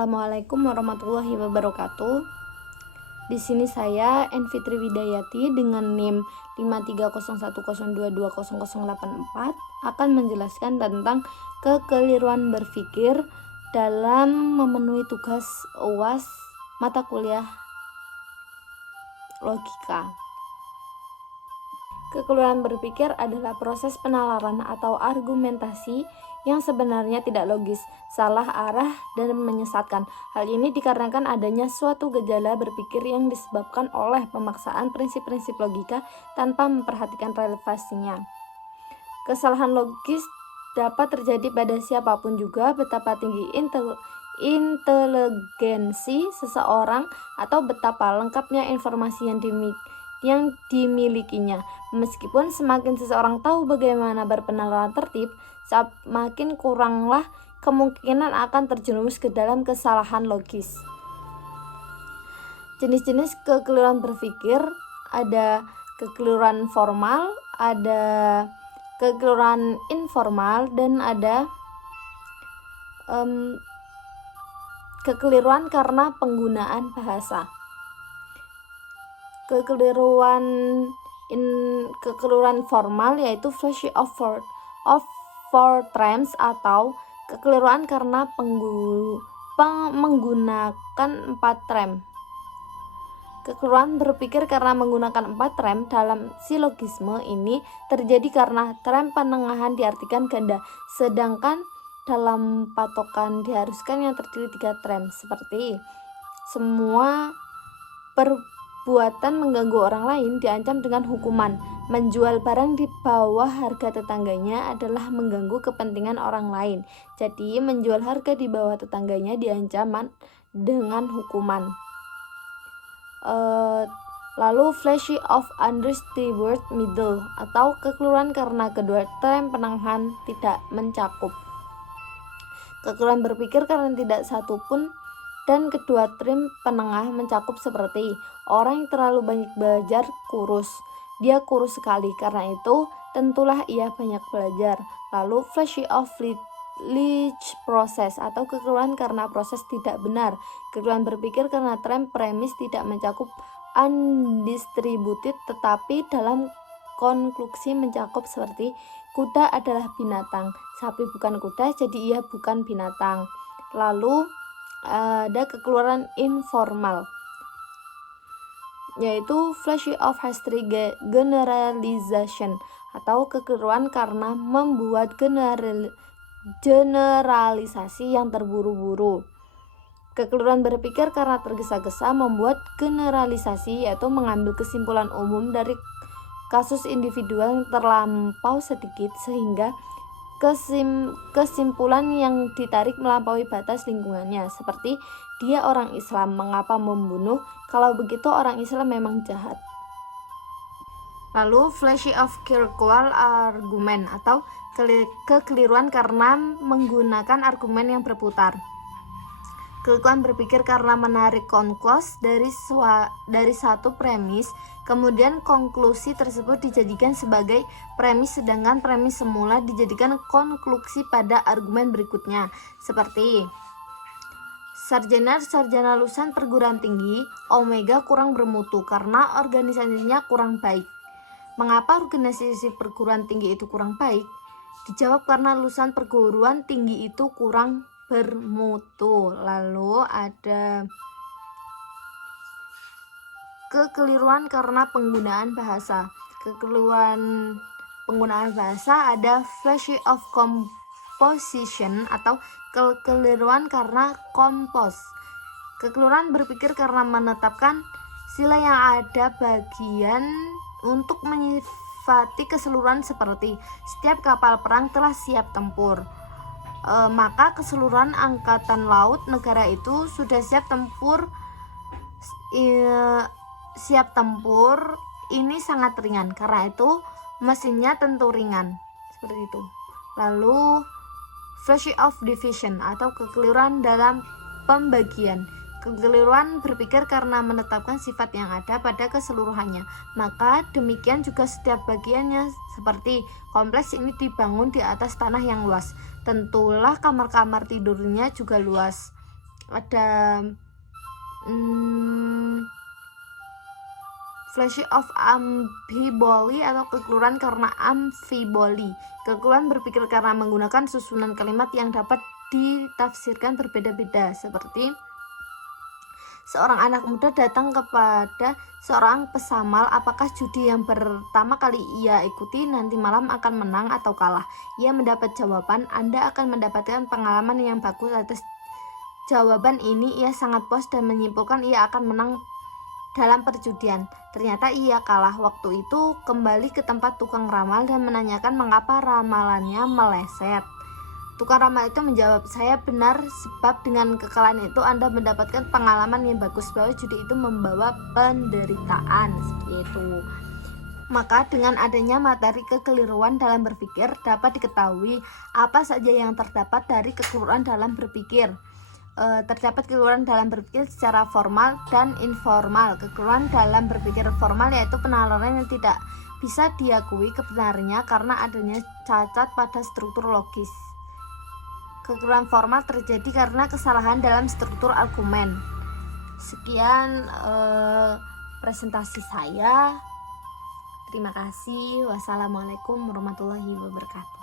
Assalamualaikum warahmatullahi wabarakatuh. Di sini saya Enfitri Widayati dengan NIM 53010220084 akan menjelaskan tentang kekeliruan berpikir dalam memenuhi tugas UAS mata kuliah logika. Kekeliruan berpikir adalah proses penalaran atau argumentasi yang sebenarnya tidak logis, salah arah, dan menyesatkan. Hal ini dikarenakan adanya suatu gejala berpikir yang disebabkan oleh pemaksaan prinsip-prinsip logika tanpa memperhatikan relevansinya. Kesalahan logis dapat terjadi pada siapapun juga, betapa tinggi inteligensi seseorang atau betapa lengkapnya informasi yang dimilikinya. Meskipun semakin seseorang tahu bagaimana berpenalaran tertib, semakin kuranglah kemungkinan akan terjerumus ke dalam kesalahan logis. Jenis-jenis kekeliruan berpikir ada kekeliruan formal, ada kekeliruan informal, dan ada kekeliruan karena penggunaan bahasa. Kekeliruan formal yaitu flashy of four terms atau kekeliruan karena menggunakan 4 rem. Kekeliruan berpikir karena menggunakan 4 rem dalam silogisme ini terjadi karena rem penengahan diartikan ganda, sedangkan dalam patokan diharuskan yang terdiri 3 rem, seperti semua perbuatan mengganggu orang lain diancam dengan hukuman. Menjual barang di bawah harga tetangganya adalah mengganggu kepentingan orang lain. Jadi menjual harga di bawah tetangganya diancam dengan hukuman. Lalu flashy of undistributed middle atau kekeliruan karena kedua rem penengahan tidak mencakup. Kekeliruan berpikir karena tidak satu pun dan kedua rem penengah mencakup, seperti orang yang terlalu banyak belajar kurus. Dia kurus sekali, karena itu tentulah ia banyak belajar. Lalu flashy of leach process atau kekeliruan karena proses tidak benar. Kekeliruan berpikir karena premis tidak mencakup undistributed tetapi dalam konklusi mencakup, seperti kuda adalah binatang, sapi bukan kuda, jadi ia bukan binatang. Lalu ada kekeliruan informal yaitu flashy of hasty generalization atau kekeliruan karena membuat generalisasi yang terburu-buru. Kekeliruan berpikir karena tergesa-gesa membuat generalisasi, yaitu mengambil kesimpulan umum dari kasus individual yang terlampau sedikit sehingga kesimpulan yang ditarik melampaui batas lingkungannya, seperti dia orang Islam, mengapa membunuh? Kalau begitu orang Islam memang jahat. Lalu flashy of circular argument atau kekeliruan karena menggunakan argumen yang berputar. Kekeliruan berpikir karena menarik konklusi dari satu premis, kemudian konklusi tersebut dijadikan sebagai premis, sedangkan premis semula dijadikan konklusi pada argumen berikutnya, seperti sarjana lulusan perguruan tinggi Omega kurang bermutu karena organisasinya kurang baik. Mengapa organisasi perguruan tinggi itu kurang baik? Dijawab karena lulusan perguruan tinggi itu kurang bermutu. Lalu ada kekeliruan karena penggunaan bahasa. Kekeliruan penggunaan bahasa ada flashy of composition atau kekeliruan karena kompos. Kekeliruan berpikir karena menetapkan sila yang ada bagian untuk menyifati keseluruhan, seperti setiap kapal perang telah siap tempur. Maka keseluruhan angkatan laut negara itu sudah siap tempur. Siap tempur ini sangat ringan, karena itu mesinnya tentu ringan, seperti itu. Lalu flashy of division atau kekeliruan dalam pembagian. Kekeliruan berpikir karena menetapkan sifat yang ada pada keseluruhannya, maka demikian juga setiap bagiannya, seperti kompleks ini dibangun di atas tanah yang luas, tentulah kamar-kamar tidurnya juga luas. ada flash of amphibole atau kekeliruan karena amfiboli. Kekeliruan berpikir karena menggunakan susunan kalimat yang dapat ditafsirkan berbeda-beda, seperti seorang anak muda datang kepada seorang pesamal, apakah judi yang pertama kali ia ikuti nanti malam akan menang atau kalah? Ia mendapat jawaban, Anda akan mendapatkan pengalaman yang bagus. Atas jawaban ini ia sangat puas dan menyimpulkan ia akan menang dalam perjudian. Ternyata ia kalah. Waktu itu kembali ke tempat tukang ramal dan menanyakan mengapa ramalannya meleset. Tukang ramal itu menjawab, saya benar sebab dengan kekalahan itu Anda mendapatkan pengalaman yang bagus, bahwa judi itu membawa penderitaan. Seperti itu. Maka dengan adanya materi kekeliruan dalam berpikir dapat diketahui apa saja yang terdapat dari kekeliruan dalam berpikir. Terdapat kekeliruan dalam berpikir secara formal dan informal. Kekeliruan dalam berpikir formal yaitu penalaran yang tidak bisa diakui kebenarannya karena adanya cacat pada struktur logis. Kekeliruan formal terjadi karena kesalahan dalam struktur argumen. Sekian presentasi saya. Terima kasih. Wassalamualaikum warahmatullahi wabarakatuh.